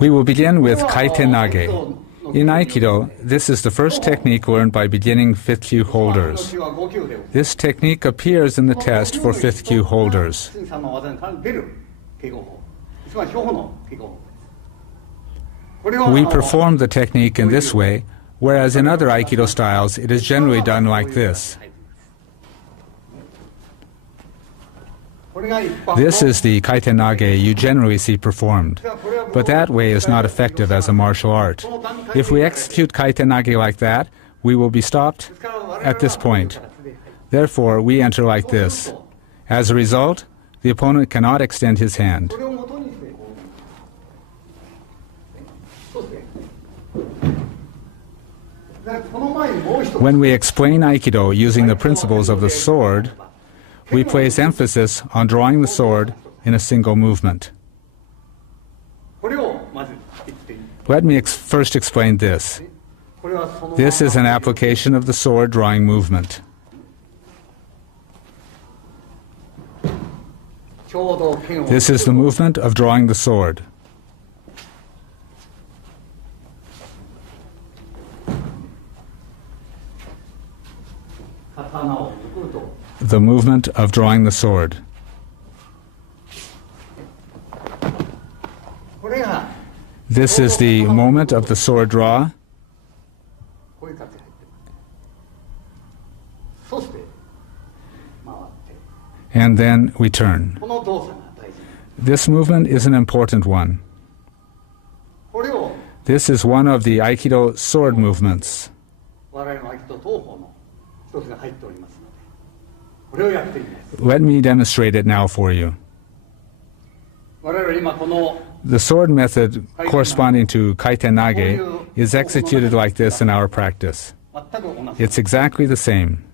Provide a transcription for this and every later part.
We will begin with Kaitennage. In Aikido, this is the first technique learned by beginning 5th kyu holders. This technique appears in the test for 5th kyu holders. We perform the technique in this way, whereas in other Aikido styles it is generally done like this. This is the Kaitennage you generally see performed, but that way is not effective as a martial art. If we execute Kaitennage like that, we will be stopped at this point. Therefore, we enter like this. As a result, the opponent cannot extend his hand. When we explain Aikido using the principles of the sword, we place emphasis on drawing the sword in a single movement. Let me first explain this. This is an application of the sword drawing movement. This is the movement of drawing the sword. The movement of drawing the sword. This is the moment of the sword draw. And then we turn. This movement is an important one. This is one of the Aikido sword movements. Let me demonstrate it now for you. The sword method corresponding to Kaitennage is executed like this in our practice. It's exactly the same.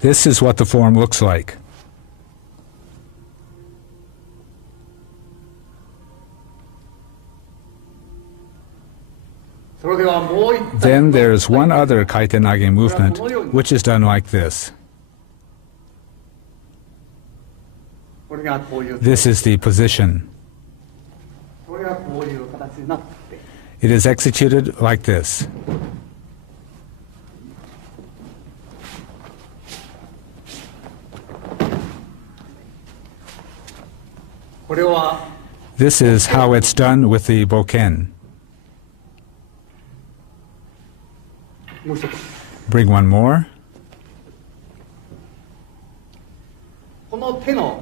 This is what the form looks like. Then there is one other Kaitennage movement, which is done like this. This is the position. It is executed like this. This is how it's done with the boken. Bring one more.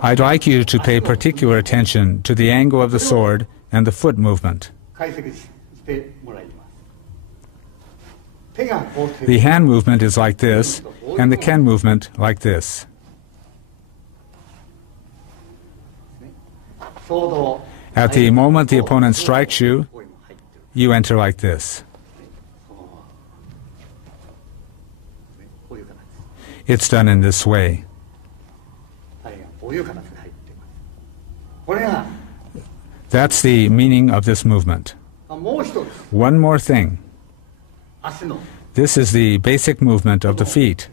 I'd like you to pay particular attention to the angle of the sword and the foot movement. The hand movement is like this, and the ken movement like this. At the moment the opponent strikes you, you enter like this. It's done in this way. That's the meaning of this movement. One more thing. This is the basic movement of the feet.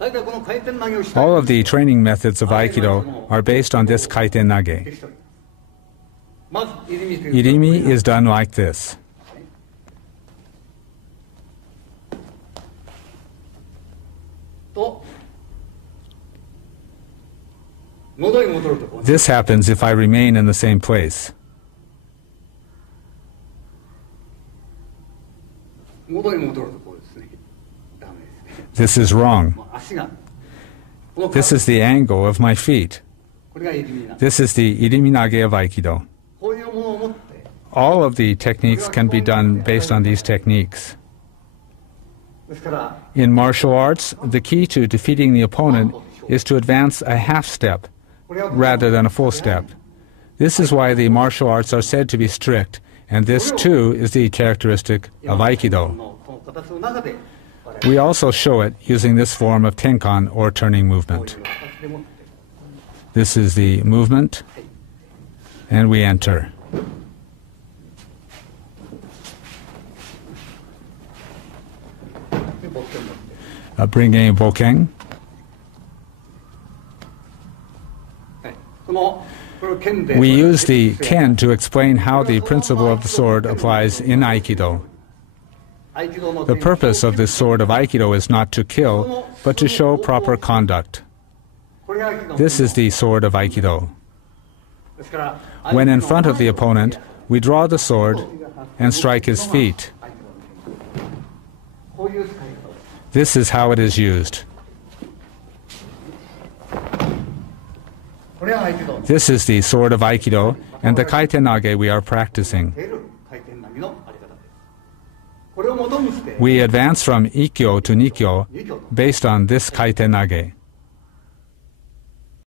All of the training methods of Aikido are based on this Kaitennage. Irimi is done like this. This happens if I remain in the same place. This is wrong. This is the angle of my feet. This is the iriminage of Aikido. All of the techniques can be done based on these techniques. In martial arts, the key to defeating the opponent is to advance a half step rather than a full step. This is why the martial arts are said to be strict, and this too is the characteristic of Aikido. We also show it using this form of tenkan or turning movement. This is the movement, and we enter. Bring a boken. We use the ken to explain how the principle of the sword applies in Aikido. The purpose of this sword of Aikido is not to kill, but to show proper conduct. This is the sword of Aikido. When in front of the opponent, we draw the sword and strike his feet. This is how it is used. This is the sword of Aikido and the Kaitennage we are practicing. We advance from Ikkyo to Nikkyo based on this Kaitennage.